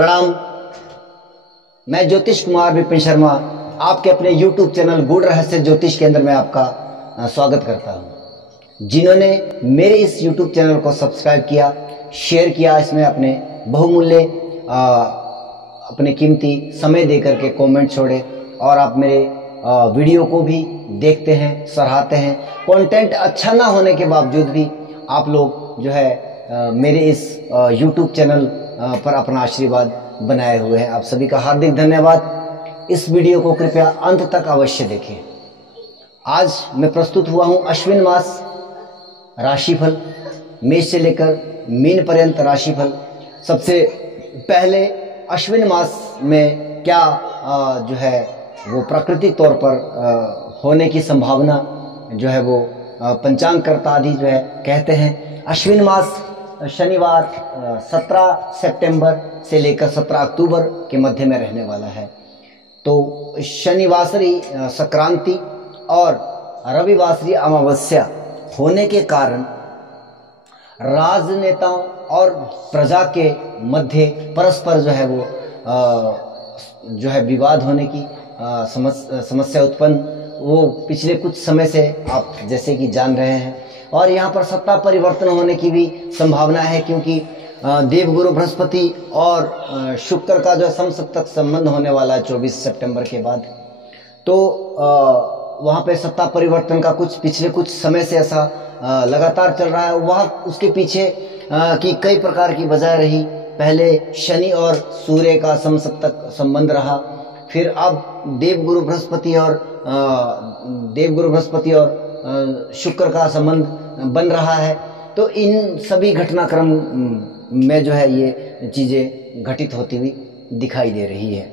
प्रणाम। मैं ज्योतिष कुमार विपिन शर्मा आपके अपने YouTube चैनल गूढ़ रहस्य ज्योतिष केंद्र में आपका स्वागत करता हूं। जिन्होंने मेरे इस YouTube चैनल को सब्सक्राइब किया, शेयर किया, इसमें अपने बहुमूल्य अपने कीमती समय देकर के कमेंट छोड़े और आप मेरे वीडियो को भी देखते हैं, सराहते हैं। कंटेंट अच्छा ना होने के बावजूद भी आप लोग जो है मेरे इस YouTube चैनल पर अपना आशीर्वाद बनाए हुए हैं। आप सभी का हार्दिक धन्यवाद। इस वीडियो को कृपया अंत तक अवश्य देखें। आज मैं प्रस्तुत हुआ हूं अश्विन मास राशिफल, मेष से लेकर मीन पर्यंत राशिफल। सबसे पहले अश्विन मास में क्या जो है वो प्राकृतिक तौर पर होने की संभावना जो है वो पंचांगकर्ता आदि जो है कहते हैं। अश्विन मास शनिवार 17 सितंबर से लेकर 17 अक्टूबर के मध्य में रहने वाला है। तो शनिवासरी संक्रांति और रविवासरी अमावस्या होने के कारण राजनेताओं और प्रजा के मध्य परस्पर जो है वो जो है विवाद होने की समस्या उत्पन्न वो पिछले कुछ समय से आप जैसे कि जान रहे हैं। और यहाँ पर सत्ता परिवर्तन होने की भी संभावना है, क्योंकि देवगुरु बृहस्पति और शुक्र का जो समसप्तक संबंध होने वाला है 24 सितंबर के बाद। तो वहाँ पे सत्ता परिवर्तन का पिछले कुछ समय से ऐसा लगातार चल रहा है। वह उसके पीछे की कई प्रकार की वजह रही। पहले शनि और सूर्य का समसप्तक संबंध रहा, फिर अब देवगुरु बृहस्पति और शुक्र का संबंध बन रहा है। तो इन सभी घटनाक्रम में जो है ये चीजें घटित होती हुई दिखाई दे रही है।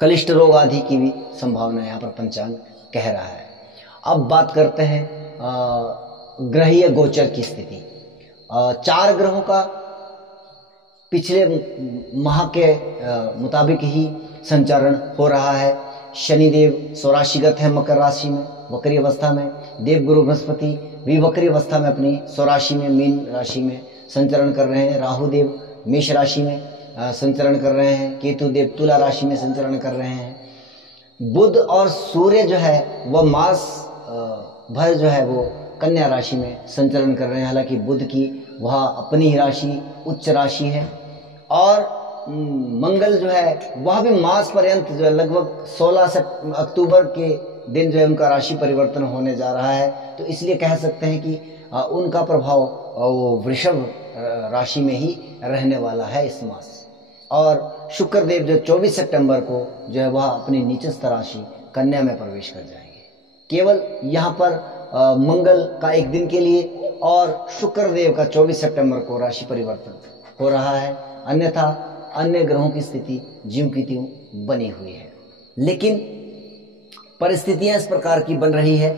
कलिष्ठ रोग आदि की भी संभावना यहाँ पर पंचांग कह रहा है। अब बात करते हैं ग्रहीय गोचर की स्थिति। 4 ग्रहों का पिछले माह के मुताबिक ही संचारण हो रहा है। शनिदेव स्वराशिगत है मकर राशि में वक्री अवस्था में। देवगुरु बृहस्पति भी वक्री अवस्था में अपनी स्वराशि में मीन राशि में संचरण कर रहे हैं। राहु देव मेष राशि में संचरण कर रहे हैं। केतु देव तुला राशि में संचरण कर रहे हैं। बुध और सूर्य जो है वह मास भर जो है वो कन्या राशि में संचरण कर रहे हैं। हालांकि बुध की वह अपनी ही राशि उच्च राशि है। और मंगल जो है वह भी मास पर्यंत जो है लगभग 16 अक्टूबर के दिन जो है उनका राशि परिवर्तन होने जा रहा है। तो इसलिए कह सकते हैं कि उनका प्रभाव वो वृषभ राशि में ही रहने वाला है इस मास। और शुक्र देव जो 24 सितंबर को जो है वह अपनी नीचस्थ राशि कन्या में प्रवेश कर जाएंगे। केवल यहाँ पर मंगल का एक दिन के लिए और शुक्र देव का 24 सितंबर को राशि परिवर्तन हो रहा है। अन्यथा अन्य ग्रहों की स्थिति ज्यों की त्यों बनी हुई है। लेकिन परिस्थितियां इस प्रकार की बन रही है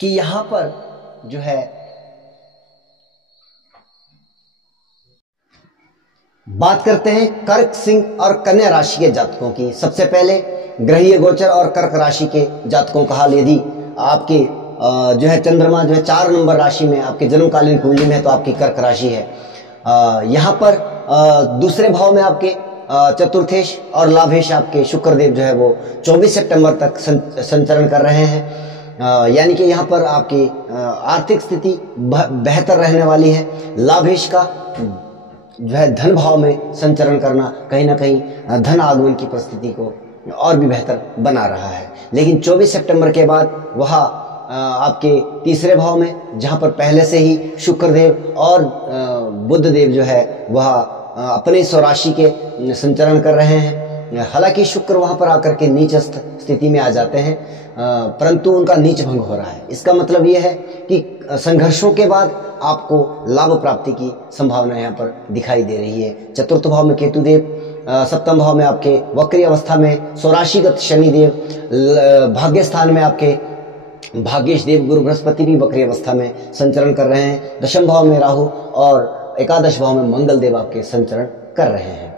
कि यहां पर जो है बात करते हैं कर्क, सिंह और कन्या राशि के जातकों की। सबसे पहले ग्रहीय गोचर और कर्क राशि के जातकों का हाल। यदि आपके जो है चंद्रमा जो है 4 नंबर राशि में आपके जन्मकालीन कुंडली में है तो आपकी कर्क राशि है। यहाँ पर दूसरे भाव में आपके चतुर्थेश और लाभेश आपके शुक्रदेव जो है वो 24 सितंबर तक संचरण कर रहे हैं। यानी कि यहाँ पर आपकी आर्थिक स्थिति बेहतर रहने वाली है। लाभेश का जो है धन भाव में संचरण करना कहीं ना कहीं धन आगमन की परिस्थिति को और भी बेहतर बना रहा है। लेकिन 24 सितंबर के बाद वह आपके तीसरे भाव में, जहां पर पहले से ही शुक्रदेव और बुध देव जो है वह अपने स्वराशि के संचरण कर रहे हैं। हालांकि शुक्र वहां पर आकर के नीचस्थ स्थिति में आ जाते हैं, परंतु उनका नीच भंग हो रहा है। इसका मतलब यह है कि संघर्षों के बाद आपको लाभ प्राप्ति की संभावना यहाँ पर दिखाई दे रही है। चतुर्थ भाव में केतु देव, सप्तम भाव में आपके वक्री अवस्था में स्वराशिगत शनिदेव, भाग्य स्थान में आपके भाग्येश देव गुरु बृहस्पति भी वक्री अवस्था में संचरण कर रहे हैं। दशम भाव में राहु और एकादश भाव में मंगल देव आपके संचरण कर रहे हैं।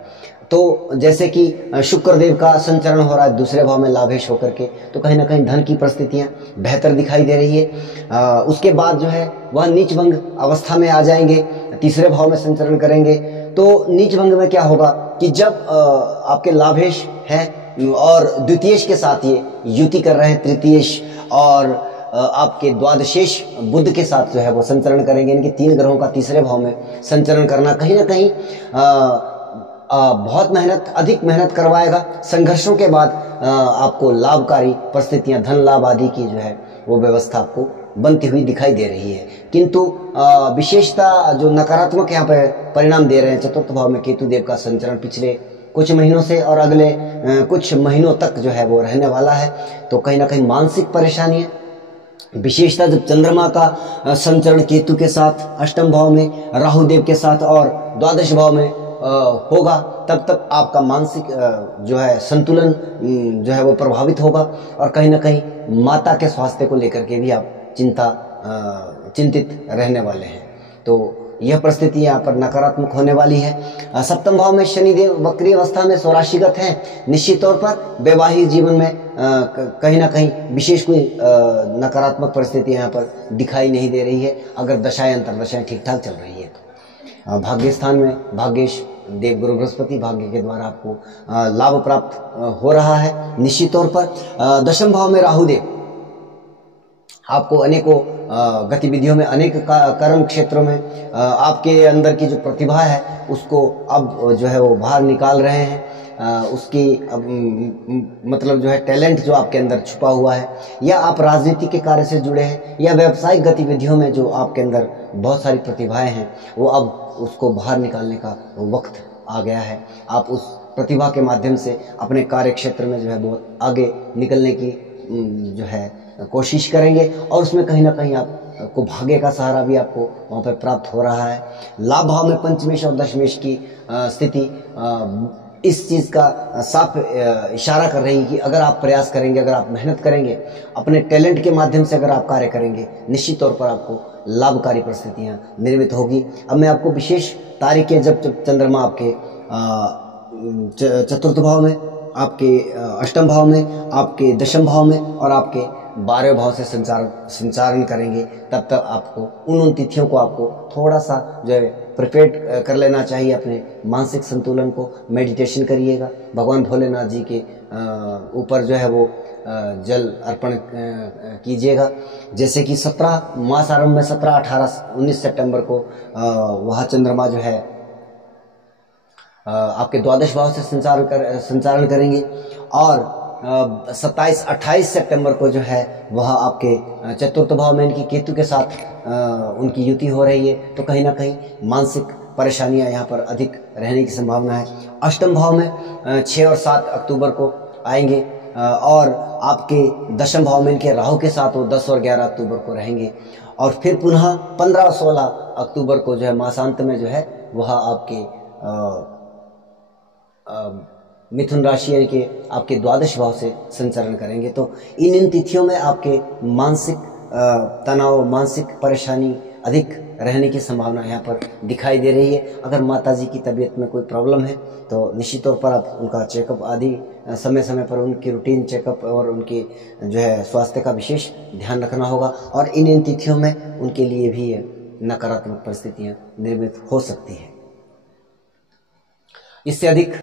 तो जैसे कि शुक्र देव का संचरण हो रहा है दूसरे भाव में लाभेश होकर के, तो कहीं ना कहीं धन की परिस्थितियां बेहतर दिखाई दे रही है। उसके बाद जो है वह नीच भंग अवस्था में आ जाएंगे, तीसरे भाव में संचरण करेंगे। तो नीच भंग में क्या होगा कि जब आपके लाभेश है और द्वितीयेश के साथ ये युति कर रहे हैं, तृतीयेश और आपके द्वादशेश बुध के साथ जो है वो संचरण करेंगे। इनके 3 ग्रहों का तीसरे भाव में संचरण करना कहीं ना कहीं बहुत मेहनत, अधिक मेहनत करवाएगा। संघर्षों के बाद आपको लाभकारी परिस्थितियां, धन लाभ आदि की जो है वो व्यवस्था आपको बनती हुई दिखाई दे रही है। किंतु विशेषता जो नकारात्मक यहाँ पे परिणाम दे रहे हैं, चतुर्थ भाव में केतु देव का संचरण पिछले कुछ महीनों से और अगले कुछ महीनों तक जो है वो रहने वाला है। तो कहीं ना कहीं मानसिक परेशानी है। विशेषता जब चंद्रमा का संचरण केतु के साथ अष्टम भाव में, राहु देव के साथ और द्वादश भाव में होगा, तब आपका मानसिक जो है संतुलन जो है वो प्रभावित होगा और कहीं ना कहीं माता के स्वास्थ्य को लेकर के भी आप चिंतित रहने वाले हैं। तो यह परिस्थिति यहाँ पर नकारात्मक होने वाली है। सप्तम भाव में शनिदेव वक्री अवस्था में स्वराशिगत हैं। निश्चित तौर पर वैवाहिक जीवन में कहीं ना कहीं विशेष कोई नकारात्मक परिस्थिति यहाँ पर दिखाई नहीं दे रही है, अगर दशाएं अंतर्दशाएं ठीक ठाक चल रही है तो। भाग्य स्थान में भाग्येश देव गुरु बृहस्पति भाग्य के द्वारा आपको लाभ प्राप्त हो रहा है। निश्चित तौर पर दशम भाव में राहु देव आपको अनेकों गतिविधियों में, अनेक कर्म क्षेत्रों में आपके अंदर की जो प्रतिभा है उसको अब जो है वो बाहर निकाल रहे हैं। उसकी अब मतलब जो है टैलेंट जो आपके अंदर छुपा हुआ है, या आप राजनीति के कार्य से जुड़े हैं या व्यावसायिक गतिविधियों में जो आपके अंदर बहुत सारी प्रतिभाएं हैं, वो अब उसको बाहर निकालने का वक्त आ गया है। आप उस प्रतिभा के माध्यम से अपने कार्य क्षेत्र में जो है बहुत आगे निकलने की जो है कोशिश करेंगे और उसमें कहीं ना कहीं आपको भाग्य का सहारा भी आपको वहाँ पर प्राप्त हो रहा है। लाभ भाव में पंचमेश और दशमेश की स्थिति इस चीज़ का साफ इशारा कर रही है कि अगर आप प्रयास करेंगे, अगर आप मेहनत करेंगे, अपने टैलेंट के माध्यम से अगर आप कार्य करेंगे, निश्चित तौर पर आपको लाभकारी परिस्थितियाँ निर्मित होगी। अब मैं आपको विशेष तारीखें जब चंद्रमा आपके चतुर्थ भाव में, आपके अष्टम भाव में, आपके दशम भाव में और आपके 12वें भाव से संचारण करेंगे, तब आपको उन तिथियों को आपको थोड़ा सा जो है प्रिपेयर कर लेना चाहिए। अपने मानसिक संतुलन को मेडिटेशन करिएगा, भगवान भोलेनाथ जी के ऊपर जो है वो जल अर्पण कीजिएगा। जैसे कि 17 मास आरंभ में 17, 18, 19 सितंबर को वह चंद्रमा जो है आपके द्वादश भाव से संचारण करेंगे और 27, 28 सितंबर को जो है वह आपके चतुर्थ भाव में इनकी केतु के साथ उनकी युति हो रही है। तो कहीं ना कहीं मानसिक परेशानियां यहाँ पर अधिक रहने की संभावना है। अष्टम भाव में 6 और 7 अक्टूबर को आएंगे और आपके दशम भाव में इनके राहु के साथ वो 10 और 11 अक्टूबर को रहेंगे और फिर पुनः 15 और 16 अक्टूबर को जो है मासांत में जो है वह आपके मिथुन राशि यानी कि आपके द्वादश भाव से संचरण करेंगे। तो इन तिथियों में आपके मानसिक तनाव, मानसिक परेशानी अधिक रहने की संभावना यहाँ पर दिखाई दे रही है। अगर माताजी की तबीयत में कोई प्रॉब्लम है तो निश्चित तौर पर आप उनका चेकअप आदि समय समय पर उनकी रूटीन चेकअप और उनके जो है स्वास्थ्य का विशेष ध्यान रखना होगा और इन तिथियों में उनके लिए भी नकारात्मक परिस्थितियाँ निर्मित हो सकती है। इससे अधिक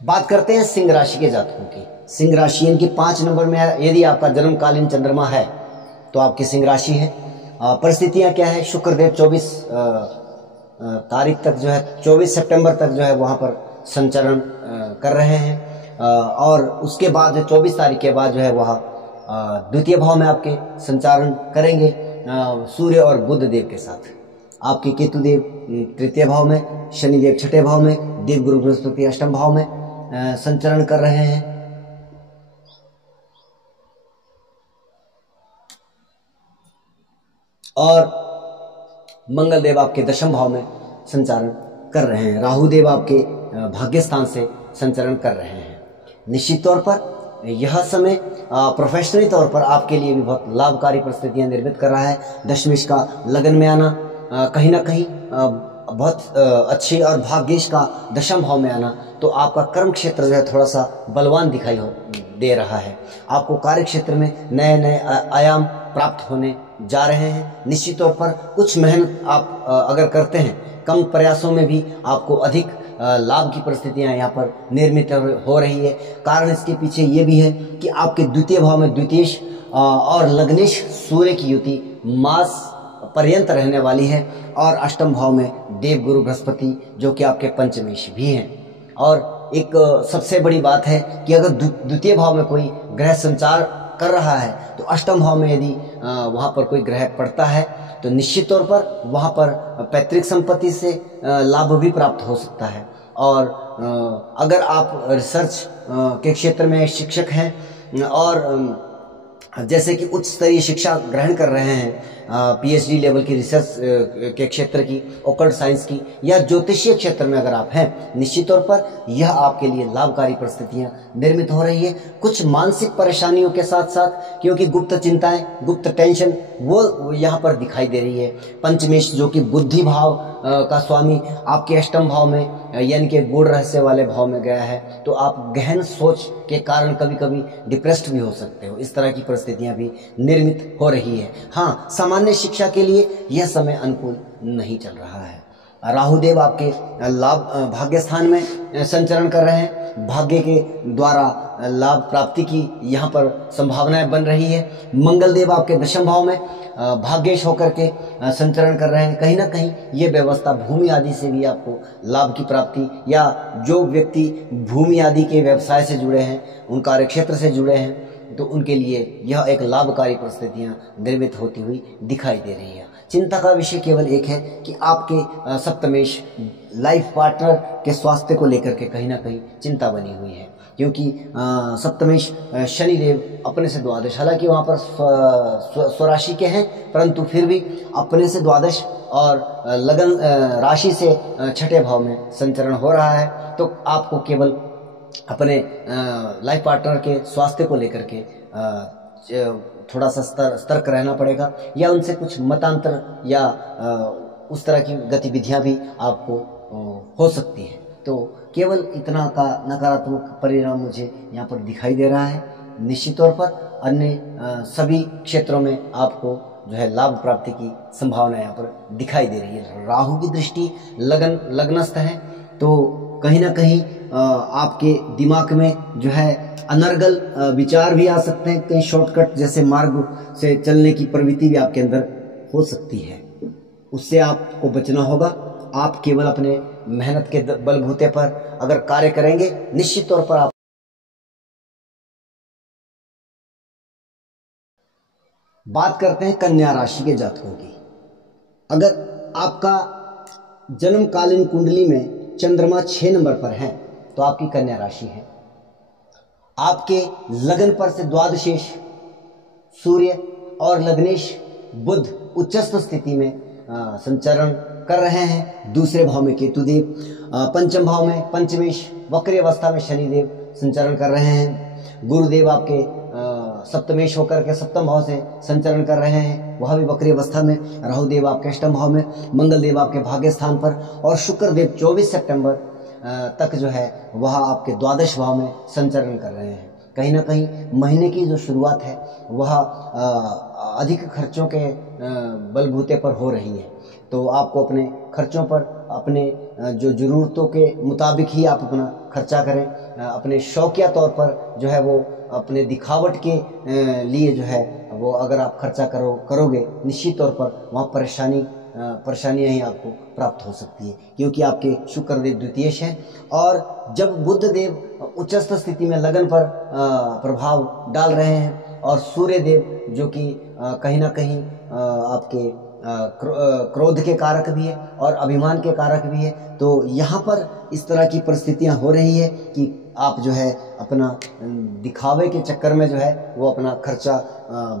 बात करते हैं सिंह राशि के जातकों की। सिंह राशि इनकी 5 नंबर में है। यदि आपका जन्मकालीन चंद्रमा है तो आपकी सिंह राशि है। परिस्थितियां क्या है? शुक्रदेव 24 तारीख तक जो है 24 सितंबर तक जो है वहां पर संचरण कर रहे हैं और उसके बाद 24 तारीख के बाद जो है वह द्वितीय भाव में आपके संचारण करेंगे सूर्य और बुध देव के साथ। आपके केतु देव तृतीय भाव में, शनिदेव छठे भाव में, देव गुरु बृहस्पति अष्टम भाव में संचरण कर रहे हैं और मंगल देव आपके दशम भाव में संचारण कर रहे हैं। राहु देव आपके भाग्य स्थान से संचरण कर रहे हैं। निश्चित तौर पर यह समय प्रोफेशनली तौर पर आपके लिए भी बहुत लाभकारी परिस्थितियां निर्मित कर रहा है। दशमेश का लगन में आना, कहीं ना कहीं बहुत अच्छी और भाग्येश का दशम भाव में आना, तो आपका कर्म क्षेत्र जो है थोड़ा सा बलवान दिखाई दे रहा है। आपको कार्य क्षेत्र में नए नए आयाम प्राप्त होने जा रहे हैं। निश्चित तौर पर कुछ मेहनत आप अगर करते हैं, कम प्रयासों में भी आपको अधिक लाभ की परिस्थितियां यहाँ पर निर्मित हो रही है। कारण इसके पीछे ये भी है कि आपके द्वितीय भाव में द्वितीयेश और लग्नेश सूर्य की युति मास पर्यंत रहने वाली है, और अष्टम भाव में देवगुरु बृहस्पति जो कि आपके पंचमेश भी हैं। और एक सबसे बड़ी बात है कि अगर द्वितीय भाव में कोई ग्रह संचार कर रहा है तो अष्टम भाव में यदि वहाँ पर कोई ग्रह पड़ता है तो निश्चित तौर पर वहाँ पर पैतृक संपत्ति से लाभ भी प्राप्त हो सकता है। और अगर आप रिसर्च के क्षेत्र में शिक्षक हैं और जैसे कि उच्च स्तरीय शिक्षा ग्रहण कर रहे हैं, पीएचडी लेवल की रिसर्च के क्षेत्र की, ऑकल्ट साइंस की, या ज्योतिषीय क्षेत्र में अगर आप हैं, निश्चित तौर पर यह आपके लिए लाभकारी परिस्थितियां निर्मित हो रही है। कुछ मानसिक परेशानियों के साथ साथ, क्योंकि गुप्त चिंताएं, गुप्त टेंशन वो यहाँ पर दिखाई दे रही है। पंचमेश जो कि बुद्धि भाव का स्वामी आपके अष्टम भाव में यानी कि गूढ़ रहस्य वाले भाव में गया है, तो आप गहन सोच के कारण कभी कभी डिप्रेस्ड भी हो सकते हो। इस तरह की परिस्थितियां भी निर्मित हो रही है। हाँ, सामान्य शिक्षा के लिए यह समय अनुकूल नहीं चल रहा है। राहुदेव आपके लाभ भाग्य स्थान में संचरण कर रहे हैं, भाग्य के द्वारा लाभ प्राप्ति की यहाँ पर संभावनाएं बन रही है। मंगल देव आपके दशम भाव में भाग्येश होकर के संचरण कर रहे हैं। कहीं ना कहीं ये व्यवस्था भूमि आदि से भी आपको लाभ की प्राप्ति, या जो व्यक्ति भूमि आदि के व्यवसाय से जुड़े हैं, उन कार्य क्षेत्र से जुड़े हैं, तो उनके लिए यह एक लाभकारी परिस्थितियां निर्मित होती हुई दिखाई दे रही है। चिंता का विषय केवल एक है कि आपके सप्तमेश लाइफ पार्टनर के स्वास्थ्य को लेकर के कहीं ना कहीं चिंता बनी हुई है, क्योंकि सप्तमेश शनिदेव अपने से द्वादश, हालांकि वहाँ पर स्वराशि के हैं, परंतु फिर भी अपने से द्वादश और लगन राशि से छठे भाव में संचरण हो रहा है। तो आपको केवल अपने लाइफ पार्टनर के स्वास्थ्य को लेकर के थोड़ा सा सतर्क रहना पड़ेगा, या उनसे कुछ मतांतर या उस तरह की गतिविधियां भी आपको हो सकती है। तो केवल इतना का नकारात्मक परिणाम मुझे यहाँ पर दिखाई दे रहा है। निश्चित तौर पर अन्य सभी क्षेत्रों में आपको जो है लाभ प्राप्ति की संभावना यहाँ पर दिखाई दे रही है। राहु की दृष्टि लग्नस्थ है, तो कहीं ना कहीं आपके दिमाग में जो है अनर्गल विचार भी आ सकते हैं, कहीं शॉर्टकट जैसे मार्ग से चलने की प्रवृत्ति भी आपके अंदर हो सकती है। उससे आपको बचना होगा। आप केवल अपने मेहनत के बलबूते पर अगर कार्य करेंगे, निश्चित तौर पर आप। बात करते हैं कन्या राशि के जातकों की। अगर आपका जन्मकालीन कुंडली में चंद्रमा 6 नंबर पर है तो आपकी कन्या राशि है। आपके लगन पर से द्वादशेश सूर्य और लग्नेश बुध उच्चस्थ स्थिति में संचरण कर रहे हैं। दूसरे भाव में केतुदेव, पंचम भाव में पंचमेश वक्री अवस्था में शनिदेव संचरण कर रहे हैं। गुरुदेव आपके सप्तमेश होकर के सप्तम भाव से संचरण कर रहे हैं, वह भी वक्री अवस्था में। राहुदेव आपके अष्टम भाव में, मंगल देव आपके भाग्य स्थान पर, और शुक्र देव 24 सितंबर तक जो है वह आपके द्वादश भाव में संचरण कर रहे हैं। कहीं ना कहीं महीने की जो शुरुआत है वह अधिक खर्चों के बलबूते पर हो रही है। तो आपको अपने खर्चों पर, अपने जो ज़रूरतों के मुताबिक ही आप अपना खर्चा करें। अपने शौकिया तौर पर जो है वो अपने दिखावट के लिए जो है वो अगर आप खर्चा करोगे, निश्चित तौर पर वहाँ परेशानियां ही आपको प्राप्त हो सकती है, क्योंकि आपके शुक्र देव द्वितीयेश हैं। और जब बुध देव उच्चस्थ स्थिति में लगन पर प्रभाव डाल रहे हैं, और सूर्य देव जो कि कहीं ना कहीं आपके क्रोध के कारक भी है और अभिमान के कारक भी है, तो यहाँ पर इस तरह की परिस्थितियाँ हो रही है कि आप जो है अपना दिखावे के चक्कर में जो है वो अपना खर्चा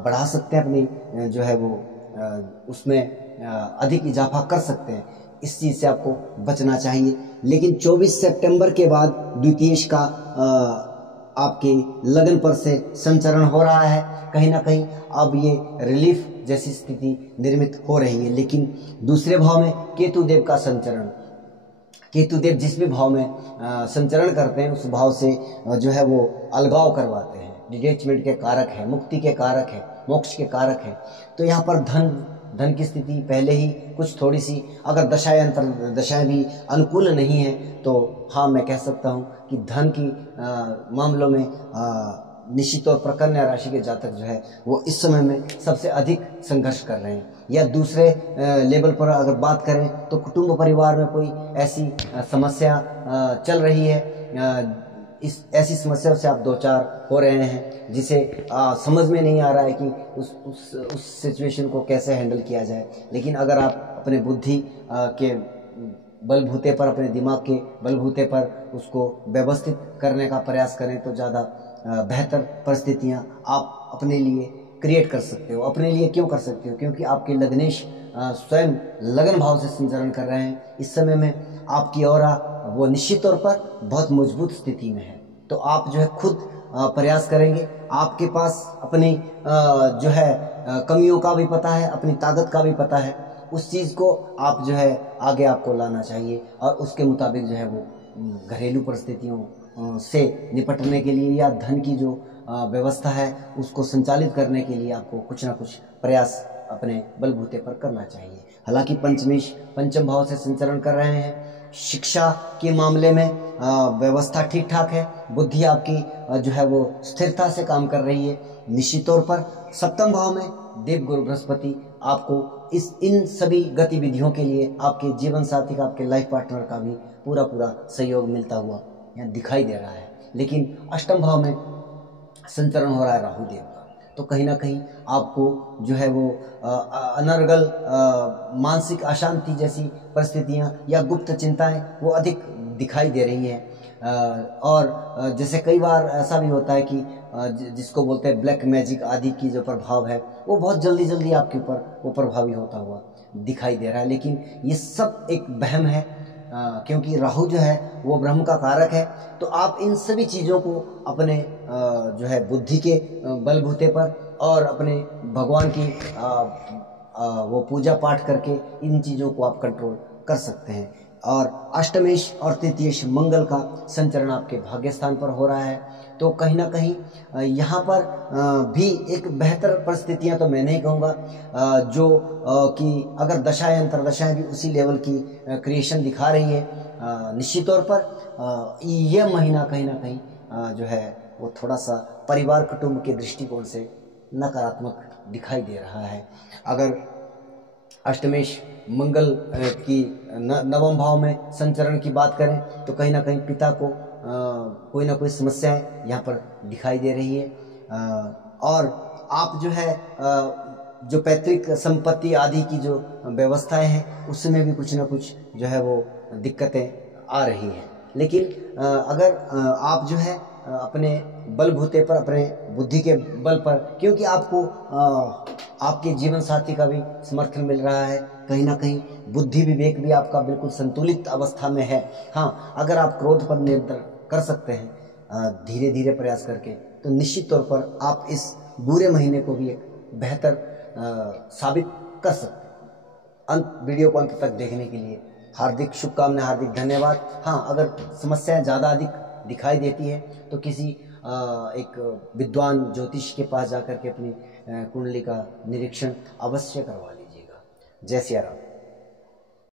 बढ़ा सकते हैं, अपनी जो है वो उसमें अधिक इजाफा कर सकते हैं। इस चीज़ से आपको बचना चाहिए। लेकिन 24 सितंबर के बाद द्वितीयेश का आपके लगन पर से संचरण हो रहा है। कहीं ना कहीं अब ये रिलीफ जैसी स्थिति निर्मित हो रही है। लेकिन दूसरे भाव में केतुदेव का संचरण, केतुदेव जिस भी भाव में संचरण करते हैं उस भाव से जो है वो अलगाव करवाते हैं, डिटैचमेंट के कारक है, मुक्ति के कारक है, मोक्ष के कारक है। तो यहाँ पर धन धन की स्थिति पहले ही कुछ थोड़ी सी, अगर दशाएं अंतर दशाएं भी अनुकूल नहीं है तो हाँ मैं कह सकता हूँ कि धन की मामलों में निश्चित तौर पर कन्या राशि के जातक जो है वो इस समय में सबसे अधिक संघर्ष कर रहे हैं। या दूसरे लेवल पर अगर बात करें तो कुटुंब परिवार में कोई ऐसी समस्या चल रही है, इस ऐसी समस्या से आप दो चार हो रहे हैं जिसे समझ में नहीं आ रहा है कि उस सिचुएशन को कैसे हैंडल किया जाए। लेकिन अगर आप अपने बुद्धि के बलबूते पर, अपने दिमाग के बलबूते पर उसको व्यवस्थित करने का प्रयास करें तो ज़्यादा बेहतर परिस्थितियाँ आप अपने लिए क्रिएट कर सकते हो। अपने लिए क्यों कर सकते हो? क्योंकि आपके लग्नेश स्वयं लगन भाव से संचरण कर रहे हैं। इस समय में आपकी ऑरा वो निश्चित तौर पर बहुत मजबूत स्थिति में है। तो आप जो है खुद प्रयास करेंगे, आपके पास अपनी जो है कमियों का भी पता है, अपनी ताकत का भी पता है, उस चीज़ को आप जो है आगे आपको लाना चाहिए और उसके मुताबिक जो है वो घरेलू परिस्थितियों से निपटने के लिए या धन की जो व्यवस्था है उसको संचालित करने के लिए आपको कुछ ना कुछ प्रयास अपने बलबूते पर करना चाहिए। हालांकि पंचमेश पंचम भाव से संचरण कर रहे हैं, शिक्षा के मामले में व्यवस्था ठीक ठाक है, बुद्धि आपकी जो है वो स्थिरता से काम कर रही है। निश्चित तौर पर सप्तम भाव में देवगुरु बृहस्पति आपको इन सभी गतिविधियों के लिए आपके जीवन साथी का, आपके लाइफ पार्टनर का भी पूरा सहयोग मिलता हुआ यहाँ दिखाई दे रहा है। लेकिन अष्टम भाव में संचरण हो रहा है राहु देव का, तो कहीं ना कहीं आपको जो है वो अनर्गल मानसिक अशांति जैसी परिस्थितियाँ या गुप्त चिंताएं वो अधिक दिखाई दे रही हैं। और जैसे कई बार ऐसा भी होता है कि जिसको बोलते हैं ब्लैक मैजिक आदि की जो प्रभाव है वो बहुत जल्दी आपके ऊपर वो प्रभावी होता हुआ दिखाई दे रहा है। लेकिन ये सब एक वहम है, क्योंकि राहु जो है वो ब्रह्म का कारक है। तो आप इन सभी चीज़ों को अपने जो है बुद्धि के बलबूते पर और अपने भगवान की वो पूजा पाठ करके इन चीज़ों को आप कंट्रोल कर सकते हैं। और अष्टमेश और तृतीयेश मंगल का संचरण आपके भाग्य स्थान पर हो रहा है, तो कहीं ना कहीं यहाँ पर भी एक बेहतर परिस्थितियाँ तो मैं नहीं कहूँगा, जो कि अगर दशाएं अंतरदशाएं भी उसी लेवल की क्रिएशन दिखा रही है। निश्चित तौर पर यह महीना कहीं ना कहीं जो है वो थोड़ा सा परिवार कुटुंब के दृष्टिकोण से नकारात्मक दिखाई दे रहा है। अगर अष्टमेश मंगल की नवम भाव में संचरण की बात करें तो कहीं ना कहीं पिता को कोई ना कोई समस्याएं यहाँ पर दिखाई दे रही है। और आप जो है जो पैतृक संपत्ति आदि की जो व्यवस्थाएं हैं उसमें भी कुछ ना कुछ जो है वो दिक्कतें आ रही हैं। लेकिन अगर आप जो है अपने बलबूते पर, अपने बुद्धि के बल पर, क्योंकि आपको आपके जीवन साथी का भी समर्थन मिल रहा है, कहीं ना कहीं बुद्धि विवेक भी आपका बिल्कुल संतुलित अवस्था में है। हाँ, अगर आप क्रोध पर नियंत्रण कर सकते हैं धीरे धीरे प्रयास करके, तो निश्चित तौर पर आप इस बुरे महीने को भी एक बेहतर साबित कर सकते हैं। वीडियो को अंत तक देखने के लिए हार्दिक शुभकामनाएं, हार्दिक धन्यवाद। हाँ, अगर समस्याएं ज़्यादा अधिक दिखाई देती है तो किसी एक विद्वान ज्योतिष के पास जाकर के अपनी कुंडली का निरीक्षण अवश्य करवा लीजिएगा। जय सिया राम।